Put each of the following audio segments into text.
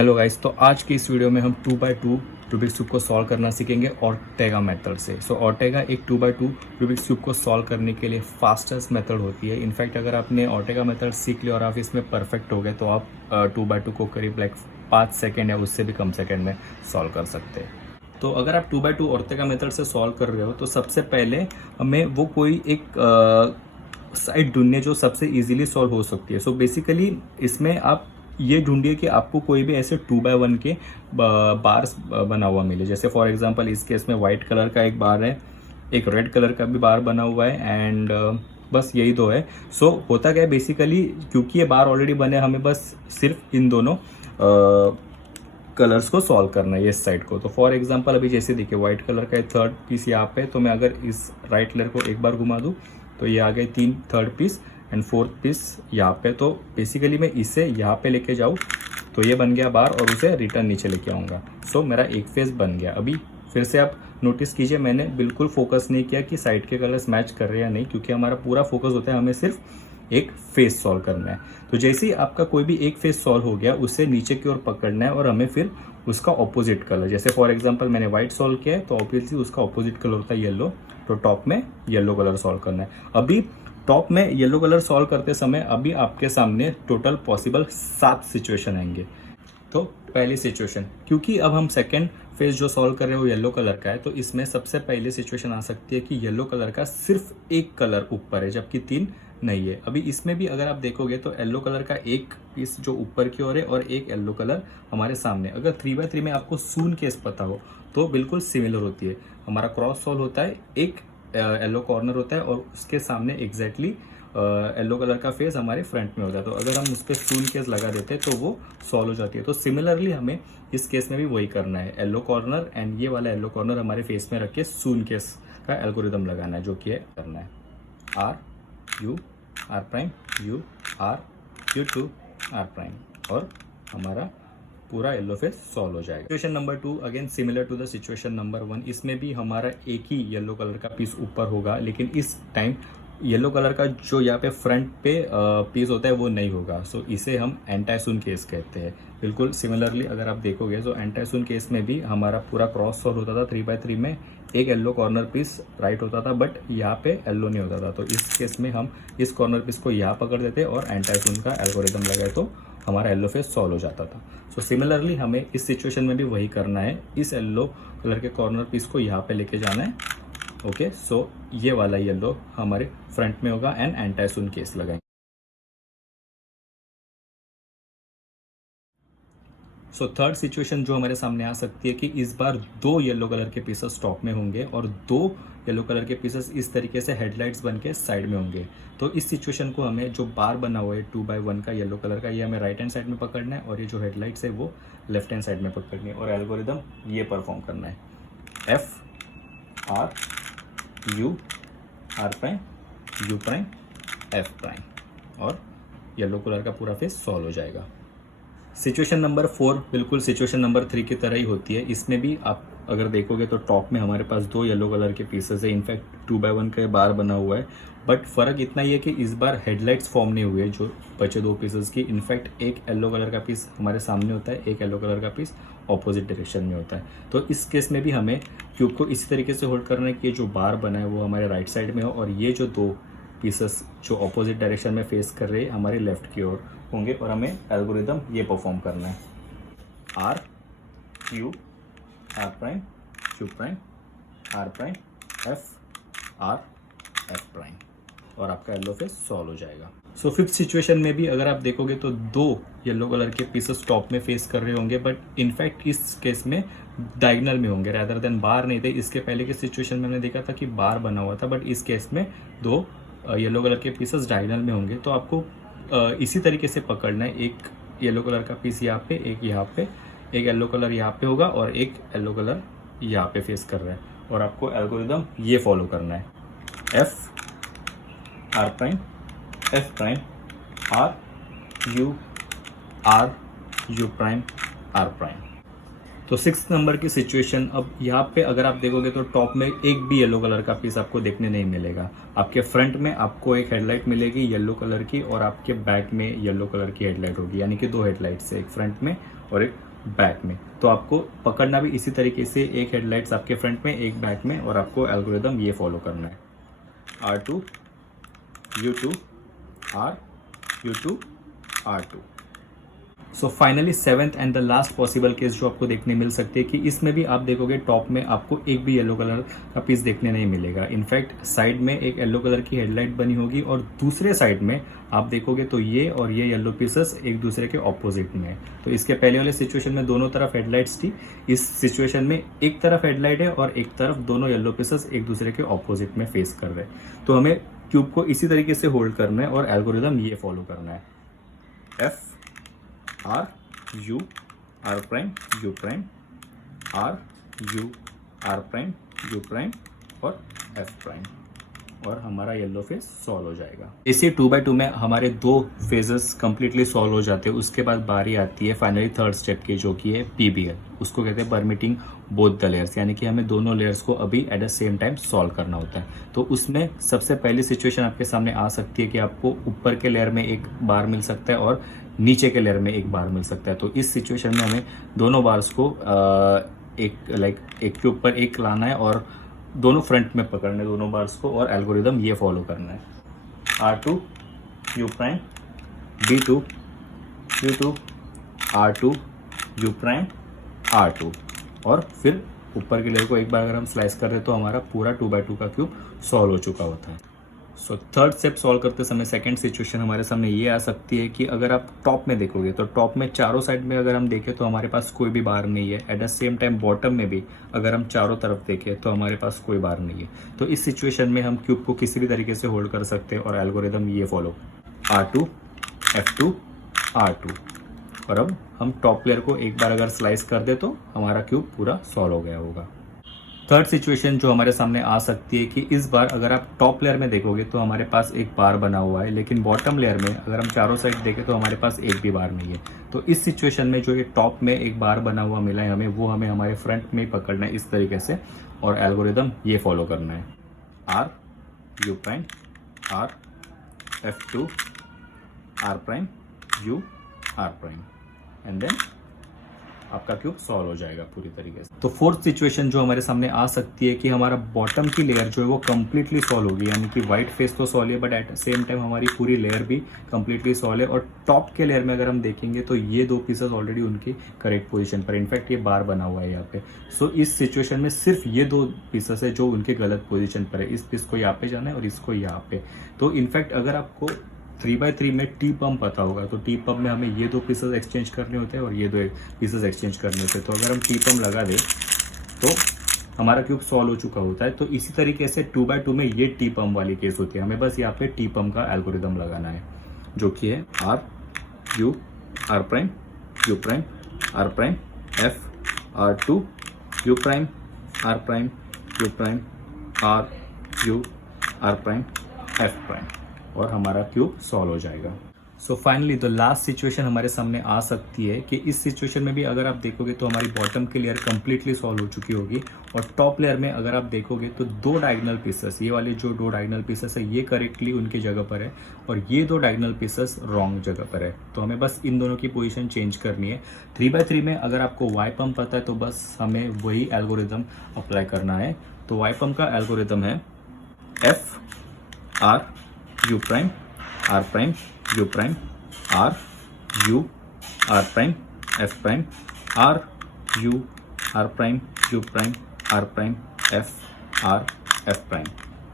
Hello guys, तो आज की इस वीडियो में हम 2x2 रूबिक्स क्यूब को सॉल्व करना सीखेंगे ऑर्टेगा मेथड से। सो ऑर्टेगा एक 2x2 रूबिक्स क्यूब को सॉल्व करने के लिए फास्टेस्ट मेथड होती है। इनफैक्ट अगर आपने ऑर्टेगा मेथड सीख लिया और आप इसमें परफेक्ट हो गए तो आप 2x2 को करीब 5 सेकेंड या उससे भी कम सेकेंड में सॉल्व कर सकते हैं। तो अगर आप 2x2 ऑर्टेगा मेथड से सॉल्व कर रहे हो तो सबसे पहले हमें वो कोई एक साइड ढूंढनी जो सबसे इजीली सॉल्व हो सकती है। सो बेसिकली इसमें आप ये ढूंढिए कि आपको कोई भी ऐसे 2x1 के बार्स बना हुआ मिले। जैसे फॉर एग्जांपल इस केस में वाइट कलर का एक बार है, एक रेड कलर का भी बार बना हुआ है एंड बस यही दो है। सो होता क्या है बेसिकली, क्योंकि ये बार ऑलरेडी बने, हमें बस सिर्फ इन दोनों कलर्स को सॉल्व करना है इस साइड को। तो फॉर एग्जांपल अभी जैसे देखिए वाइट कलर का थर्ड पीस यहाँ पे, तो मैं अगर इस राइट कलर को एक बार घुमा दूँ तो ये आ गए 3 third piece and fourth piece यहाँ पे। तो बेसिकली मैं इसे यहाँ पे लेके जाऊँ तो ये बन गया बार और उसे रिटर्न नीचे लेके आऊँगा। सो मेरा एक फेस बन गया। अभी फिर से आप नोटिस कीजिए, मैंने बिल्कुल फोकस नहीं किया कि साइड के कलर्स मैच कर रहे हैं या नहीं, क्योंकि हमारा पूरा फोकस होता है हमें सिर्फ एक फेस सॉल्व करना है। तो जैसे ही आपका कोई भी एक फेस सॉल्व हो गया उसे नीचे की ओर पकड़ना है और हमें फिर उसका ऑपोजिट कलर, जैसे फॉर एग्जांपल मैंने व्हाइट सॉल्व किया है तो ऑब्वियसली उसका ऑपोजिट कलर होता है येलो, तो टॉप में येलो कलर सॉल्व करना है। अभी टॉप में येलो कलर सॉल्व करते समय अभी आपके सामने टोटल पॉसिबल 7 सिचुएशन आएंगे। तो पहली सिचुएशन, क्योंकि अब हम सेकेंड फेज जो सॉल्व कर रहे हो येलो कलर का है, तो इसमें सबसे पहली सिचुएशन आ सकती है कि येलो कलर का सिर्फ एक कलर ऊपर है जबकि 3 नहीं है। अभी इसमें भी अगर आप देखोगे तो येलो कलर का एक पीस जो ऊपर की ओर है और एक येलो कलर हमारे सामने। अगर 3x3 में आपको सून केस पता हो तो बिल्कुल सिमिलर होती है। हमारा क्रॉस सॉल्व होता है, एक येलो कॉर्नर होता है और उसके सामने एग्जैक्टली येलो कलर का फेस हमारे फ्रंट में होता है। तो अगर हम उस पर सून केस लगा देते हैं तो वो सॉल्व हो जाती है। तो सिमिलरली हमें इस केस में भी वही करना है, येलो कॉर्नर एंड ये वाला येलो कॉर्नर हमारे फेस में रख के सून केस का एल्गोरिदम लगाना है, जो कि है करना है R U R prime U R U two R prime, और हमारा पूरा येलो फेस सॉल्व हो जाएगा। Situation number 2 again similar to the situation number 1। इसमें भी हमारा एक ही येलो कलर का पीस ऊपर होगा, लेकिन इस टाइम येलो कलर का जो यहाँ पे फ्रंट पे पीस होता है वो नहीं होगा। सो इसे हम एंटाइसून केस कहते हैं। बिल्कुल सिमिलरली अगर आप देखोगे तो एंटाइसून केस में भी हमारा पूरा क्रॉस सॉल्व होता था 3x3 में, एक येलो कॉर्नर पीस राइट होता था बट यहाँ पे येलो नहीं होता था। तो इस केस में हम इस कॉर्नर पीस को यहाँ पकड़ देते और एंटाइसून का एल्गोरिदम लगाए तो हमारा येलो फेस सॉल्व हो जाता था। सो सिमिलरली हमें इस सिचुएशन में भी वही करना है, इस येलो कलर के कॉर्नर पीस को यहाँ पे लेके जाना है। ओके, सो ये वाला येलो हमारे फ्रंट में होगा एंड एंटाइसून केस लगाएंगे। सो थर्ड सिचुएशन जो हमारे सामने आ सकती है कि इस बार 2 येलो कलर के पीसेस टॉप में होंगे और 2 येलो कलर के पीसेस इस तरीके से हेडलाइट्स बन के साइड में होंगे। तो इस सिचुएशन को हमें जो बार बना हुआ है 2x1 का येलो कलर का, ये हमें राइट हैंड साइड में पकड़ना है और ये जो हेडलाइट्स है वो लेफ्ट हैंड साइड में पकड़नी है और एल्गोरिदम ये परफॉर्म करना है F R U R prime U prime F prime, और येलो कलर का पूरा फेस सॉल्व हो जाएगा। सिचुएशन नंबर 4 बिल्कुल सिचुएशन नंबर 3 की तरह ही होती है। इसमें भी आप अगर देखोगे तो टॉप में हमारे पास 2 येलो कलर के पीसेस है, इनफैक्ट 2x1 का बार बना हुआ है, बट फ़र्क इतना ही है कि इस बार हेडलाइट्स फॉर्म नहीं हुए जो बचे 2 पीसेस की। इनफैक्ट एक येलो कलर का पीस हमारे सामने होता है, एक येलो कलर का पीस ऑपोजिट डायरेक्शन में होता है। तो इस केस में भी हमें क्यूब को इस तरीके से होल्ड करना है कि जो बार बना है वो हमारे राइट साइड में हो और ये जो 2 पीसेस जो ऑपोजिट डायरेक्शन में फेस कर रहे हैं हमारे लेफ्ट की ओर होंगे और हमें एल्गोरिदम ये परफॉर्म करना है R U R prime U prime R prime F R F prime, और आपका येलो फेस सॉल्व हो जाएगा। सो फिफ्थ सिचुएशन में भी अगर आप देखोगे तो 2 येलो कलर के पीसेस टॉप में फेस कर रहे होंगे, बट इनफैक्ट इस केस में डायगनल में होंगे रादर देन बार नहीं थे। इसके पहले के सिचुएशन में हमने देखा था कि बार बना हुआ था, बट इस केस में 2 येलो कलर के पीसेस डायगनल में होंगे। तो आपको इसी तरीके से पकड़ना है, एक येलो कलर का पीस यहाँ पे, एक यहाँ पे, एक येलो कलर यहाँ पे होगा और एक येलो कलर यहाँ पे फेस कर रहा है, और आपको एल्गोरिदम ये फॉलो करना है F R prime F prime R U prime R prime. तो 6 नंबर की सिचुएशन, अब यहाँ पे अगर आप देखोगे तो टॉप में एक भी येलो कलर का पीस आपको देखने नहीं मिलेगा। आपके फ्रंट में आपको एक हेडलाइट मिलेगी येलो कलर की और आपके बैक में येलो कलर की हेडलाइट होगी, यानी कि 2 हेडलाइट्स है, एक फ्रंट में और एक बैक में। तो आपको पकड़ना भी इसी तरीके से, एक हेडलाइट्स आपके फ्रंट में, एक बैक में, और आपको एल्गोरिदम ये फॉलो करना है, R2 U2 R U2 R2। So finally seventh and the last possible case जो आपको देखने मिल सकती है कि इसमें भी आप देखोगे टॉप में आपको एक भी येलो कलर का पीस देखने नहीं मिलेगा। इनफैक्ट साइड में एक येलो कलर की हेडलाइट बनी होगी और दूसरे साइड में आप देखोगे तो ये और ये येलो पीसेस एक दूसरे के ऑपोजिट में है। तो इसके पहले वाले सिचुएशन में दोनों तरफ हेडलाइट्स थी, इस सिचुएशन में एक तरफ हेडलाइट है और एक तरफ दोनों येलो पीसेस एक दूसरे के ऑपोजिट में फेस कर रहे हैं। तो हमें क्यूब को इसी तरीके से होल्ड करना है और एल्गोरिदम ये फॉलो करना है, F R U R prime U prime R U R prime U prime और F प्राइम, और हमारा येलो फेज सॉल्व हो जाएगा। इसी 2x2 में हमारे दो फेजेस कंप्लीटली सॉल्व हो जाते हैं। उसके बाद बारी आती है फाइनली थर्ड स्टेप की, जो कि है PBL। उसको कहते हैं परमिटिंग बोथ द लेयर्स, यानी कि हमें दोनों लेयर्स को अभी at the same time solve करना होता है। तो उसमें सबसे पहली सिचुएशन आपके सामने आ सकती है कि आपको ऊपर के लेयर में एक बार मिल सकता है और नीचे के लेयर में एक बार मिल सकता है। तो इस सिचुएशन में हमें दोनों बार्स को एक के ऊपर एक लाना है और दोनों फ्रंट में पकड़ने दोनों बार्स को, और एल्गोरिदम ये फॉलो करना है, R2 U prime B2 U2 R2 U prime R2, और फिर ऊपर के लेयर को एक बार अगर हम स्लाइस कर रहे तो हमारा पूरा 2x2 का क्यूब सॉल्व हो चुका होता है। सो थर्ड स्टेप सॉल्व करते समय सेकंड सिचुएशन हमारे सामने ये आ सकती है कि अगर आप टॉप में देखोगे तो टॉप में चारों साइड में अगर हम देखें तो हमारे पास कोई भी बार नहीं है। At the same time bottom में भी अगर हम चारों तरफ देखें तो हमारे पास कोई बार नहीं है। तो इस सिचुएशन में हम क्यूब को किसी भी तरीके से होल्ड कर सकते हैं और एल्गोरिदम ये फॉलो, R2 F2 R2, और अब हम टॉप लेयर को एक बार अगर स्लाइस कर दे तो हमारा क्यूब पूरा सॉल्व हो गया होगा। थर्ड सिचुएशन जो हमारे सामने आ सकती है कि इस बार अगर आप टॉप लेयर में देखोगे तो हमारे पास एक बार बना हुआ है, लेकिन बॉटम लेयर में अगर हम चारों साइड देखें तो हमारे पास एक भी बार नहीं है। तो इस सिचुएशन में जो ये टॉप में एक बार बना हुआ मिला है हमें, वो हमें हमारे फ्रंट में ही पकड़ना है इस तरीके से, और एल्गोरिदम ये फॉलो करना है, R U prime R F2 R prime U R prime, and then आपका क्यूब सॉल्व हो जाएगा पूरी तरीके से। तो फोर्थ सिचुएशन जो हमारे सामने आ सकती है कि हमारा बॉटम की लेयर जो है वो कंप्लीटली सॉल्व होगी, यानी कि व्हाइट फेस तो सॉल्व है बट एट सेम टाइम हमारी पूरी लेयर भी कंप्लीटली सॉल्व है। और टॉप के लेयर में अगर हम देखेंगे तो ये दो पीसेस ऑलरेडी उनकी करेक्ट पोजीशन पर, इनफैक्ट ये बार बना हुआ है यहाँ पे। सो इस सिचुएशन में सिर्फ ये दो पीसेस है जो उनके गलत पोजिशन पर है, इस पीस को यहाँ पे जाना है और इसको यहाँ पे। तो इनफैक्ट अगर आपको 3x3 में टी पम्प पता होगा तो टी पम्प में हमें ये दो पीसेस एक्सचेंज करने होते हैं और ये दो पीसेस एक्सचेंज करने होते हैं। तो अगर हम टी पम्प लगा दें तो हमारा क्यूब सॉल्व हो चुका होता है। तो इसी तरीके से 2x2 में ये टी पम्प वाली केस होती है, हमें बस यहाँ पे टी पम्प का एल्गोरिदम लगाना है, जो कि है R U R prime U prime R prime F R2 U prime R prime U prime R U R prime F prime, और हमारा क्यूब सॉल्व हो जाएगा। So finally the last situation हमारे सामने आ सकती है कि इस सिचुएशन में भी अगर आप देखोगे तो हमारी बॉटम की लेयर कंप्लीटली सॉल्व हो चुकी होगी, और टॉप लेयर में अगर आप देखोगे तो दो डायगोनल पीसेस, ये वाले जो दो डायगोनल पीसेस है ये करेक्टली उनकी जगह पर है और ये दो डायगोनल पीसेस रॉन्ग जगह पर है। तो हमें बस इन दोनों की पोजीशन चेंज करनी है। 3x3 में अगर आपको वाई पम्प पता है तो बस हमें वही एल्गोरिदम अप्लाई करना है। तो वाई पम्प का एल्गोरिदम है F R U prime R prime U prime R U R prime F prime R U R prime U prime R prime F R F prime,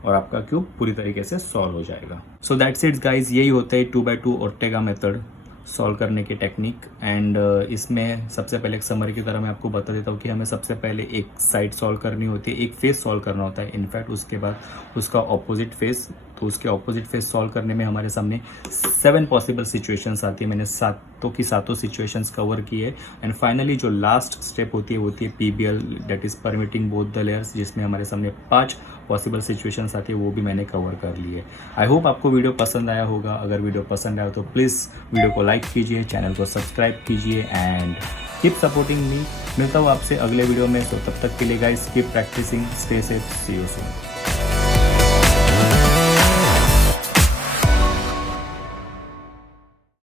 और आपका cube पूरी तरीके से सॉल्व हो जाएगा। So that's it guys, यही होता है 2x2 ओर्टेगा मेथड सॉल्व करने की टेक्निक। एंड इसमें सबसे पहले एक समरी की तरह मैं आपको बता देता हूँ कि हमें सबसे पहले एक साइड सॉल्व करनी होती है, एक फेस सॉल्व करना होता है इनफैक्ट, उसके बाद उसका ऑपोजिट फेस। तो उसके ऑपोजिट फेस सॉल्व करने में हमारे सामने 7 पॉसिबल सिचुएशंस आती है। मैंने सातों की सातों सिचुएशंस कवर की है। एंड फाइनली जो लास्ट स्टेप होती है PBL, that is permitting both the layers, जिसमें हमारे सामने 5 पॉसिबल सिचुएशंस आती है, वो भी मैंने कवर कर ली है। आई होप आपको वीडियो पसंद आया होगा। अगर वीडियो पसंद आया तो प्लीज़ वीडियो को लाइक कीजिए, चैनल को सब्सक्राइब कीजिए एंड कीप सपोर्टिंग मी। मिलता हूँ आपसे अगले वीडियो में, तो तब तक के लिए guys keep practising, stay safe, see you soon.